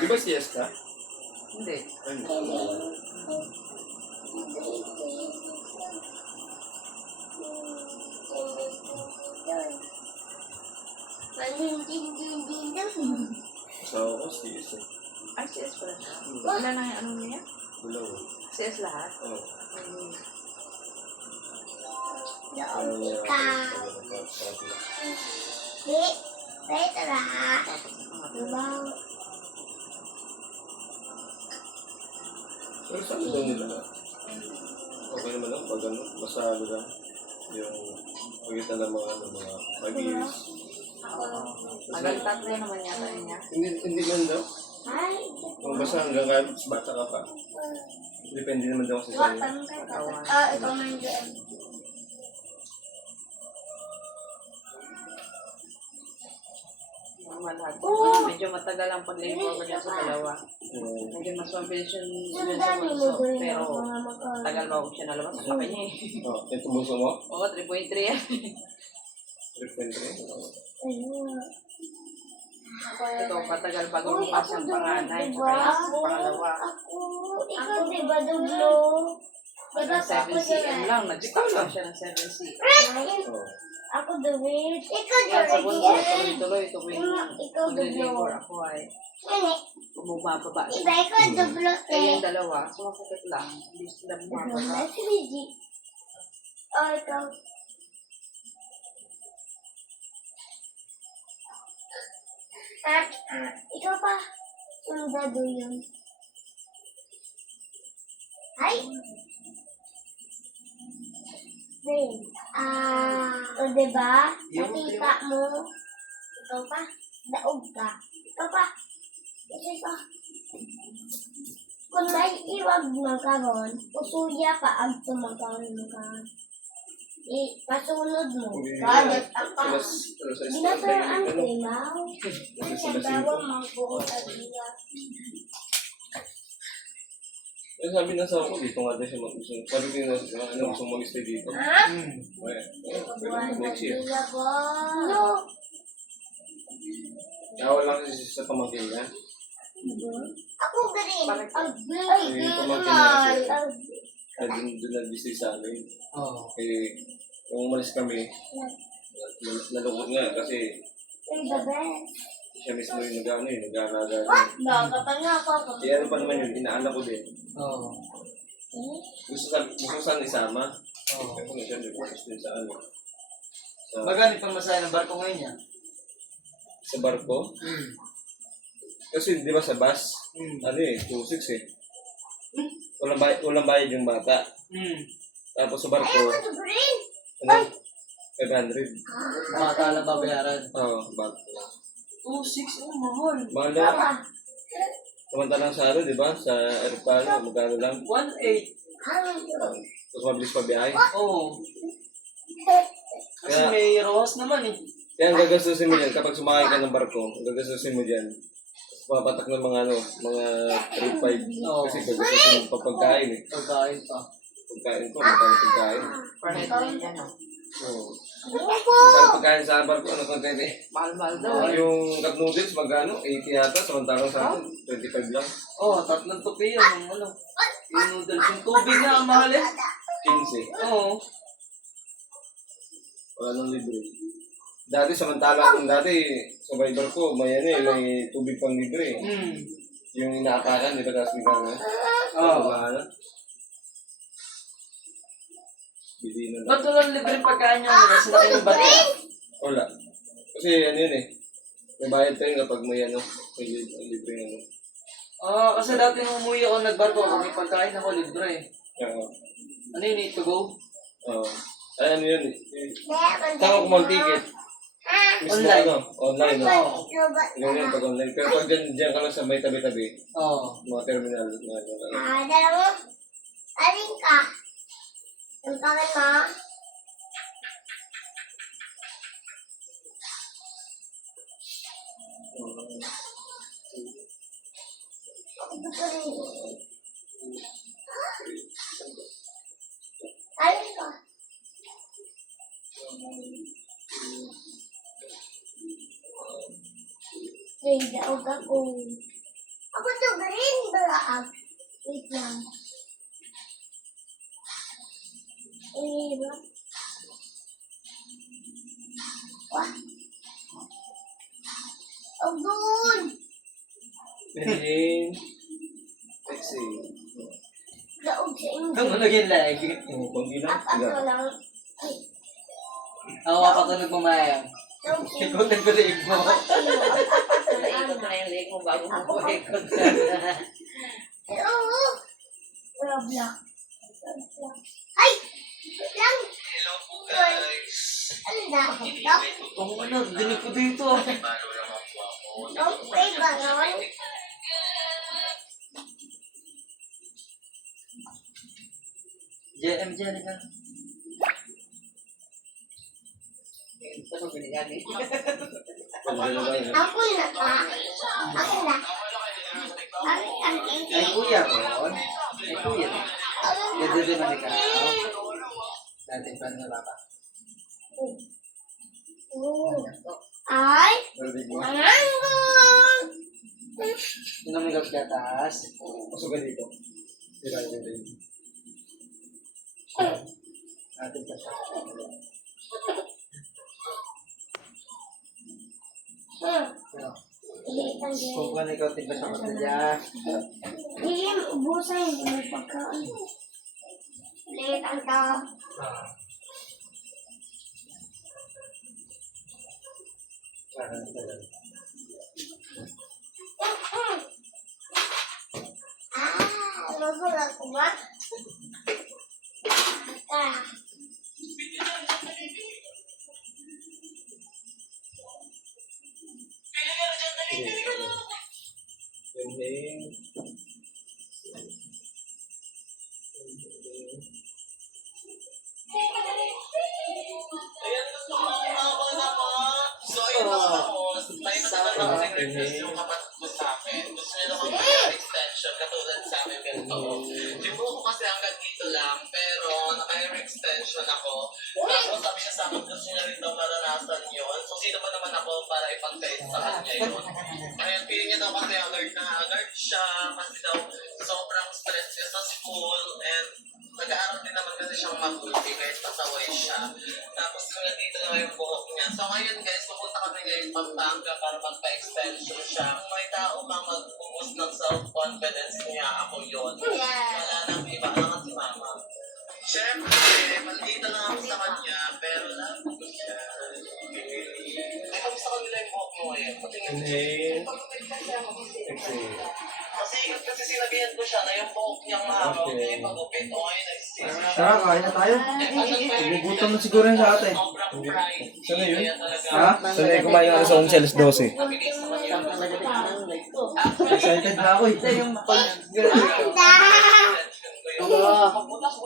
Di ba siesta? Hindi. Asawa ko, siesta. Ay, CS pala siya. Wala na yung ano niya? Dalawa. CS lahat? Oo. Pero sabi daw nila, okay naman lang pag ano, masalo lang yung pagitan ng mga mag-iis. Hanggang 3 naman yata yun niya. Hindi man daw. Kung basta hanggang kahit bata ka pa. Depende naman daw kasi sa'yo. Ikaw man dyan. Normal lahat. Medyo matagal ang pag-labor ko dyan sa dalawa. Medyo mas mabilis yun sa bunso. Pero tagal bago siya nalabas. Ang laki niya eh. Oh, ito bunso mo? Oo, 3.3 yan. 3.3. Ito, patagal bago lumas ang panganay. Saka yung pangalawa. Ako diba dublo? Diba Hanggang ako 7cm dyan? lang. Nag-stop lang siya ng 7cm. Oh. Ako dublo. Ikaw Kaya sa bunso, dublo. tuloy-tuloy. Ikaw Pag-labor dublo. ako ay Nene, bumababa siya. iba ikaw dublo. Eh, yung dalawa, sumasakit lang. Hindi sila bumababa. Oh, ikaw. Ikaw pa. Sundado yun. Ay! Babe, o diba? Nakita mo. Ikaw pa. Daog ka. Ikaw pa. Ikaw pa. Kung may iwag magkaroon, usuya pa ang tumagkaroon ka. Pasunod mo. Kagat ang pa. Ginasaraan ko ilaw. Nagsabawa magbuo sa diya. Eh, sabi na sa ako, dito nga din siya mag-gusto. Sabi ko na, gusto mo mag-stay dito. Next year. No. Kaya lang kasi sa pamangkin niya. Ako green. Ay, Eh, pamangkin niya kasi. Doon nag-stay sa amin. Eh, kung umalis kami, nalungkot nga kasi You're the best. siya mismo yung nag-aalaga. Nakakata nga ako. Eh, ano pa naman yun, inaanak ko din. Oo. Gusto saan isama. Kasi nga siya nag-focus din sa ano. Magkano pang masaya ng barko ngayon niya? Sa barko. Kasi di ba sa bus, ano 2.6 eh. Walang bayad yung bata. Tapos sa barko, Ayaw ko green. ano, 500. Bata lang babayaran. Oo, bata. 2.6, mahal. Mahal na. Samantalang sa ano, di ba? Sa aeroplano, magkano lang. 1.8. Tapos mabilis pa biyahe. Oo. Kasi Kaya- may rohos naman eh. Kaya ang gagastusin mo dyan, kapag sumakay ka ng barko, ang gagastusin mo dyan, papatak ng mga mga 3-5. Oo. Kasi gagastusin mo pa pagkain eh. Pagkain pa. Pagkain ko, magkano pagkain. Per head din yan, no? Oo. Magkano pagkain sa barko, ano content eh. Mahal-mahal daw. Yung cup noodles, magkano? 80 yata, samantalang sa akin, 25 lang. Oo, 3 tupi yun. Yung ano. Yung noodles. Yung tubig na ang mahal eh. 15. Oo. Wala nang libre. Dati samantalang, dati sa Viber ko, may tubig pang libre. Yung inaapakan, di ba, tapos bigla na? Oo. Bili na lang. Ba't walang libre pagkain niya? Kasi laki ng bata. Wala. Kasi ano yun eh. May bayad tayo kapag may may libre ano. Kasi dati nung umuwi ako nagbarko ako, may pagkain ako libre. Oo. Ano yun, need to go? Oo. Ay, ano yun eh. Tawag mo ang ticket. Mismo Online. Online, no? Oo. Ganyan pag online. Pero pag dyan ka lang sa may tabi-tabi, Oo. mga terminal na Dalawa. Alin ka? Ang pangan mo? Ako gusto rin. Oh. Ako to green black. Wait lang. Wah. Oh, good. Pinhin. Sexy. Daog sa inyo. Ito mo lagyan lagi. Pag ilang. Ako lang. Ay, Ako kapatulog mo Maya. daog sa inyo. Ikaw nagbalig mo. Naikot na yung leg mo bago mo ikot. Oo. Roblox. Roblox. Ay! Lang! Hello po guys. Ano na? Roblox? Ang ano, dinig ko dito. Paano naman po ako? Okay ba naman? JM dyan ka. Ito ko binigani. Ako na pa. Ako na. Ang Ay kuya ko. Ay kuya. Ganda din man ikaw. Dati pa na baba. Ay! Mananggol! Sinamigas ka taas. Pasok ka dito. Tira yun din. Natin pa siya. Kung kung ikaw tigba sa kata dyan. Hindi, ubusan. Hindi may pagkain. Liit ang tao. Mabula ko ba? Pinhin. Ayan, gusto ko makuha naman. So, ayun na tapos. May matagal na kasi request yung kapatid ko sa akin. Gusto niya naman mag-extension katulad sa amin ganito. Yung buho ko kasi hanggang dito lang, pero naka-hair extension ako. Tapos sabi niya sa akin, gusto niya rin daw maranasan yun. So, sino ba naman ako para ipag-guide sa kanya yun? Ayun, feeling niya daw kasi haggard siya. Kasi daw, sobrang stress niya sa school. And nag-aaral din naman kasi siyang mabuti kahit pasaway siya. Tapos hanggang dito na yung buhok niya. So ngayon guys, pupunta kami ngayon Pampanga para magpa-extension siya. Kung may tao pa mag-boost ng self-confidence niya, ako yun. Wala nang iba, lang si mama. Siyempre, maldita na ako sa kanya, pero love ko siya. Ay, kamusta ka nila yung buhok mo ngayon? Pinhin. Kasi, Sexy. kasi sinabihan ko siya na yung buhok niyang mahaba, huwag niya ipagupit. O ngayon, nagsisisi siya. Tara, kain na tayo. Gugutom na siguro yun sa atin. Sobrang pride. Sana yun? Kaya talaga, Ha? Sanay kumain ako sa 11 alas 12. mabilis naman yun. Excited na ako eh. Ganda! Ko yun.